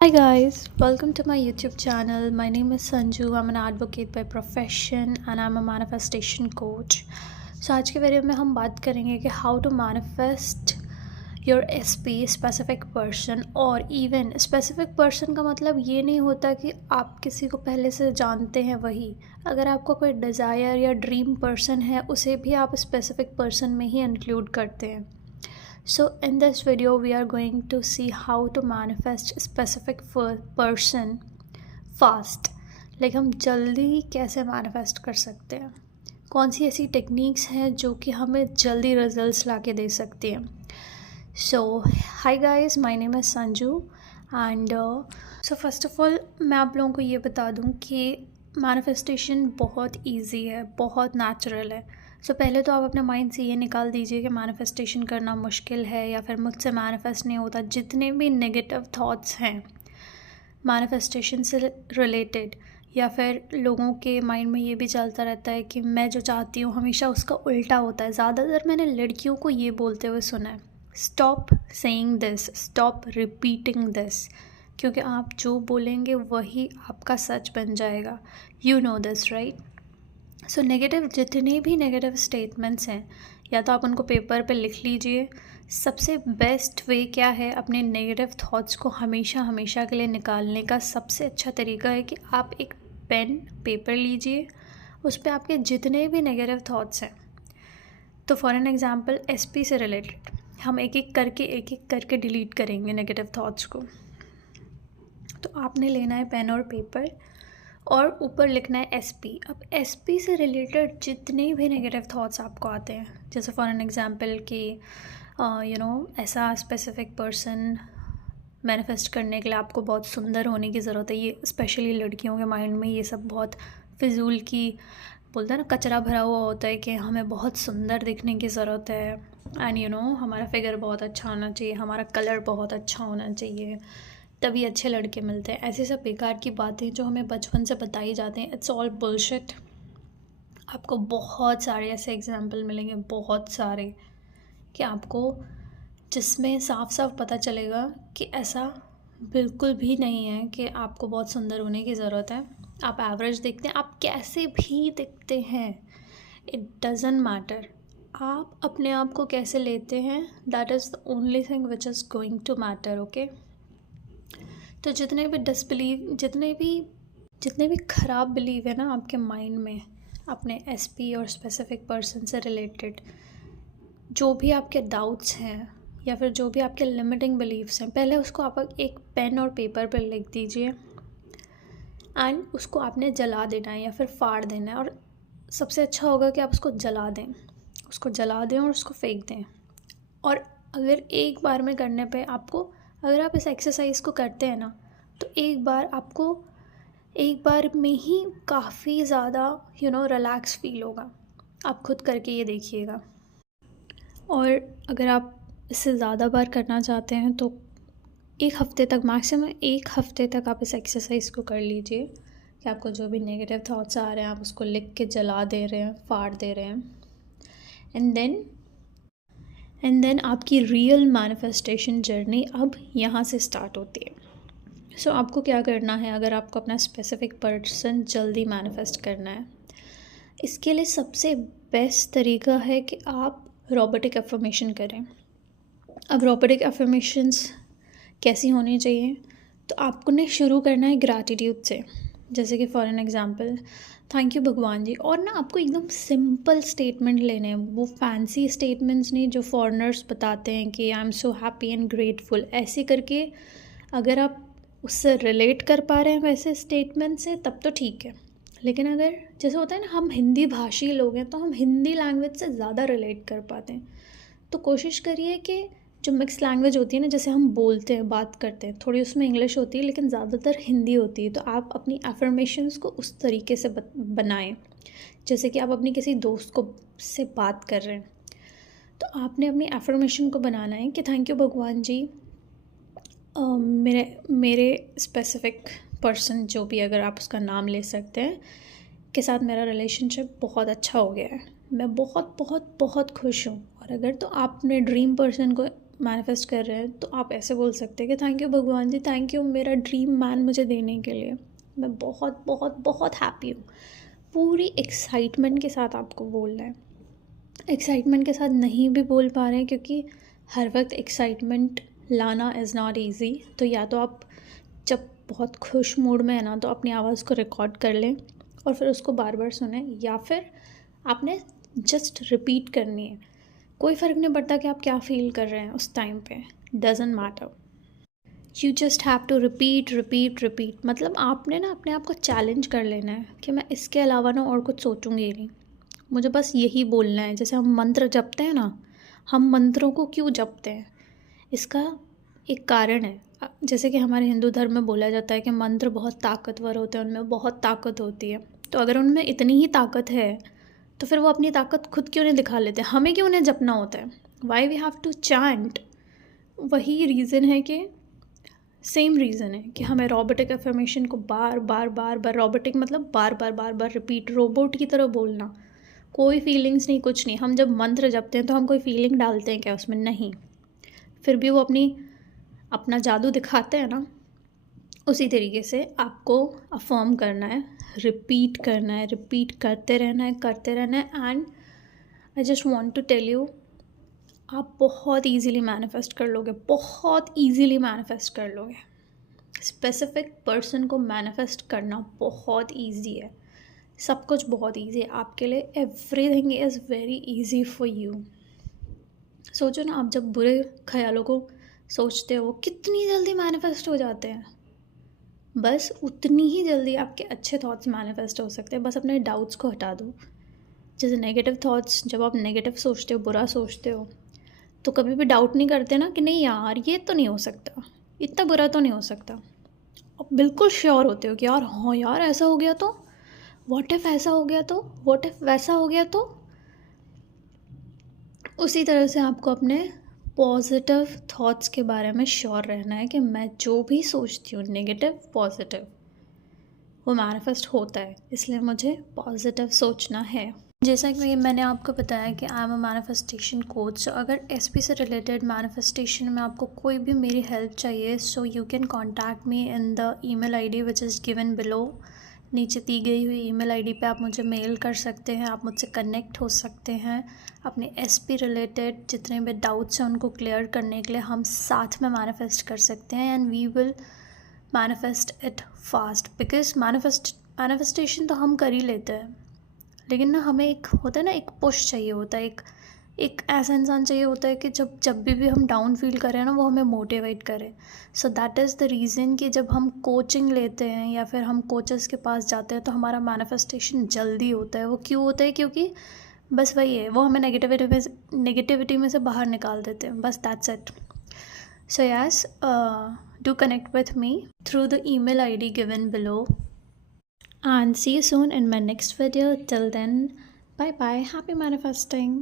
Hi guys, welcome to my YouTube channel. My name is Sanju. I'm an advocate by profession and I'm a manifestation coach. So आज के video में हम बात करेंगे कि how to manifest your SP specific person और even specific person का मतलब ये नहीं होता कि आप किसी को पहले से जानते हैं वही। अगर आपको कोई desire या dream person है उसे भी आप specific person में ही include करते हैं। So in this video we are going to see how to manifest a specific person fast. Like हम जल्दी कैसे manifest कर सकते हैं, कौन सी ऐसी टेक्निक्स हैं जो कि हमें जल्दी रिजल्ट्स ला के दे सकती हैं. So hi guys, my name is Sanju and so first of all मैं आप लोगों को ये बता दूँ कि मैनिफेस्टेशन बहुत इजी है, बहुत नेचुरल है. सो पहले तो आप अपने माइंड से ये निकाल दीजिए कि मैनिफेस्टेशन करना मुश्किल है या फिर मुझसे मैनिफेस्ट नहीं होता. जितने भी नेगेटिव थॉट्स हैं मैनिफेस्टेशन से रिलेटेड या फिर लोगों के माइंड में ये भी चलता रहता है कि मैं जो चाहती हूँ हमेशा उसका उल्टा होता है. ज़्यादातर मैंने लड़कियों को ये बोलते हुए सुना है, stop saying this, stop repeating this, क्योंकि आप जो बोलेंगे वही आपका सच बन जाएगा. You know this right. So negative जितने भी नेगेटिव स्टेटमेंट्स हैं या तो आप उनको पेपर पे लिख लीजिए. सबसे बेस्ट वे क्या है अपने नेगेटिव थॉट्स को हमेशा हमेशा के लिए निकालने का? सबसे अच्छा तरीका है कि आप एक पेन पेपर लीजिए, उस पर आपके जितने भी नेगेटिव थॉट्स हैं, तो फॉर एन एग्ज़ाम्पल SP से रिलेटेड हम एक एक करके डिलीट करेंगे नेगेटिव थॉट्स को. तो आपने लेना है पेन और पेपर और ऊपर लिखना है SP. अब SP से रिलेटेड जितने भी नेगेटिव थॉट्स आपको आते हैं, जैसे फॉर एन एग्ज़ाम्पल कि ऐसा स्पेसिफिक पर्सन मैनिफेस्ट करने के लिए आपको बहुत सुंदर होने की ज़रूरत है. ये स्पेशली लड़कियों के माइंड में ये सब बहुत फिजूल की बोलते हैं ना, कचरा भरा हुआ होता है कि हमें बहुत सुंदर दिखने की ज़रूरत है एंड हमारा फिगर बहुत अच्छा होना चाहिए, हमारा कलर बहुत अच्छा होना चाहिए, तभी अच्छे लड़के मिलते हैं. ऐसी सब बेकार की बातें जो हमें बचपन से बताई जाती हैं, इट्स ऑल बुलशिट. आपको बहुत सारे ऐसे एग्जाम्पल मिलेंगे, बहुत सारे, कि आपको जिसमें साफ साफ पता चलेगा कि ऐसा बिल्कुल भी नहीं है कि आपको बहुत सुंदर होने की ज़रूरत है. आप एवरेज दिखते हैं, आप कैसे भी दिखते हैं, इट डज़न्ट मैटर. आप अपने आप को कैसे लेते हैं, that is the only thing which is going to matter. Okay. तो जितने भी डिसबिलीव, जितने भी ख़राब बिलीव है ना आपके माइंड में अपने SP और स्पेसिफिक पर्सन से रिलेटेड, जो भी आपके डाउट्स हैं या फिर जो भी आपके लिमिटिंग बिलीव्स हैं, पहले उसको आप एक पेन और पेपर पर लिख दीजिए एंड उसको आपने जला देना है या फिर फाड़ देना है. और सबसे अच्छा होगा कि आप उसको जला दें और उसको फेंक दें. और अगर एक बार में करने पे आपको, अगर आप इस एक्सरसाइज को करते हैं ना, तो एक बार में ही काफ़ी ज़्यादा रिलैक्स फील होगा. आप खुद करके ये देखिएगा. और अगर आप इससे ज़्यादा बार करना चाहते हैं तो एक हफ़्ते तक, मैक्सिमम एक हफ़्ते तक आप इस एक्सरसाइज को कर लीजिए कि आपको जो भी नेगेटिव थॉट्स आ रहे हैं आप उसको लिख के जला दे रहे हैं, फाड़ दे रहे हैं. एंड देन आपकी रियल मैनिफेस्टेशन जर्नी अब यहाँ से स्टार्ट होती है. सो आपको क्या करना है अगर आपको अपना स्पेसिफिक पर्सन जल्दी मैनिफेस्ट करना है? इसके लिए सबसे बेस्ट तरीका है कि आप रोबोटिक अफर्मेशन करें. अब रोबोटिक अफर्मेशंस कैसी होनी चाहिए? तो आपको ने शुरू करना है ग्रैटिट्यूड से. जैसे कि for an example, thank you भगवान जी. और ना आपको एकदम सिंपल स्टेटमेंट लेने हैं, वो फैंसी स्टेटमेंट्स नहीं जो फॉरेनर्स बताते हैं कि I am so happy and grateful. ऐसे करके अगर आप उससे रिलेट कर पा रहे हैं वैसे स्टेटमेंट से, तब तो ठीक है. लेकिन अगर जैसे होता है ना, हम हिंदी भाषी लोग हैं तो हम हिंदी लैंग्वेज से ज़्यादा रिलेट कर पाते हैं. तो कोशिश करिए कि जो मिक्स लैंग्वेज होती है ना, जैसे हम बोलते हैं, बात करते हैं, थोड़ी उसमें इंग्लिश होती है लेकिन ज़्यादातर हिंदी होती है, तो आप अपनी एफर्मेशंस को उस तरीके से बनाएं जैसे कि आप अपनी किसी दोस्त को से बात कर रहे हैं. तो आपने अपनी एफर्मेशन को बनाना है कि थैंक यू भगवान जी, मेरे स्पेसिफिक पर्सन, जो भी अगर आप उसका नाम ले सकते हैं, के साथ मेरा रिलेशनशिप बहुत अच्छा हो गया है. मैं बहुत बहुत बहुत खुश हूँ. और अगर तो आपने ड्रीम पर्सन को मैनिफेस्ट कर रहे हैं तो आप ऐसे बोल सकते हैं कि थैंक यू भगवान जी, थैंक यू मेरा ड्रीम मैन मुझे देने के लिए, मैं बहुत बहुत बहुत हैप्पी हूँ। पूरी एक्साइटमेंट के साथ आपको बोलना है। एक्साइटमेंट के साथ नहीं भी बोल पा रहे हैं क्योंकि हर वक्त एक्साइटमेंट लाना इज़ नॉट ईजी, तो या तो आप जब बहुत खुश मूड में है ना तो अपनी आवाज़ को रिकॉर्ड कर लें और फिर उसको बार बार सुने, या फिर आपने जस्ट रिपीट करनी है। कोई फ़र्क नहीं पड़ता कि आप क्या फ़ील कर रहे हैं उस टाइम पे, doesn't matter, you just have to repeat repeat repeat. मतलब आपने ना अपने आप को चैलेंज कर लेना है कि मैं इसके अलावा ना और कुछ सोचूंगी ही नहीं, मुझे बस यही बोलना है। जैसे हम मंत्र जपते हैं ना, हम मंत्रों को क्यों जपते हैं, इसका एक कारण है। जैसे कि हमारे हिंदू धर्म में बोला जाता है कि मंत्र बहुत ताकतवर होते हैं, उनमें बहुत ताकत होती है। तो अगर उनमें इतनी ही ताकत है तो फिर वो अपनी ताकत खुद क्यों नहीं दिखा लेते, हमें क्यों उन्हें जपना होता है, why we have to chant. वही रीज़न है कि सेम रीज़न है कि हमें रोबोटिक अफर्मेशन को बार बार बार बार, रोबोटिक मतलब बार बार बार बार रिपीट, रोबोट की तरह बोलना, कोई फीलिंग्स नहीं, कुछ नहीं। हम जब मंत्र जपते हैं तो हम कोई फीलिंग डालते हैं क्या उसमें, नहीं। फिर भी वो अपना जादू दिखाते हैं ना। उसी तरीके से आपको अफर्म करना है, रिपीट करना है, रिपीट करते रहना है, करते रहना है। And I just want to tell you, आप बहुत ईजीली मैनिफेस्ट कर लोगे, बहुत ईजीली मैनिफेस्ट कर लोगे। स्पेसिफिक पर्सन को मैनिफेस्ट करना बहुत ईजी है, सब कुछ बहुत ईजी है आपके लिए। Everything is very easy for you. सोचो ना, आप जब बुरे ख्यालों को सोचते हो कितनी जल्दी मैनिफेस्ट हो जाते हैं, बस उतनी ही जल्दी आपके अच्छे थॉट्स मैनिफेस्ट हो सकते हैं। बस अपने डाउट्स को हटा दो। जैसे नेगेटिव थॉट्स, जब आप नेगेटिव सोचते हो, बुरा सोचते हो, तो कभी भी डाउट नहीं करते ना कि नहीं यार ये तो नहीं हो सकता, इतना बुरा तो नहीं हो सकता। आप बिल्कुल श्योर होते हो कि यार हाँ यार ऐसा हो गया तो, व्हाट इफ़ ऐसा हो गया तो, व्हाट इफ़ वैसा हो गया तो। उसी तरह से आपको अपने पॉजिटिव थॉट्स के बारे में श्योर रहना है कि मैं जो भी सोचती हूँ नेगेटिव पॉजिटिव, वो मैनिफेस्ट होता है, इसलिए मुझे पॉजिटिव सोचना है। जैसा कि मैंने आपको बताया कि I am a manifestation coach, so अगर एसपी से रिलेटेड मैनिफेस्टेशन में आपको कोई भी मेरी हेल्प चाहिए, so you can contact me in the email ID which is given below. नीचे दी गई हुई ईमेल आईडी पे आप मुझे मेल कर सकते हैं, आप मुझसे कनेक्ट हो सकते हैं। अपने एसपी रिलेटेड जितने भी डाउट्स हैं उनको क्लियर करने के लिए हम साथ में मैनिफेस्ट कर सकते हैं, and we will manifest it fast. Because manifestation तो हम कर ही लेते हैं, लेकिन ना हमें एक होता है ना, एक पुश चाहिए होता है, एक ऐसा इंसान चाहिए होता है कि जब भी हम डाउन फील करें ना, वो हमें मोटिवेट करे। So that is the reason कि जब हम कोचिंग लेते हैं या फिर हम कोचेस के पास जाते हैं तो हमारा मैनिफेस्टेशन जल्दी होता है। वो क्यों होता है, क्योंकि बस वही है, वो हमें नेगेटिविटी में से बाहर निकाल देते हैं, बस that's it. So yes, do connect with me through the email ID given below. And see you soon in my next video. Till then, bye bye. Happy manifesting.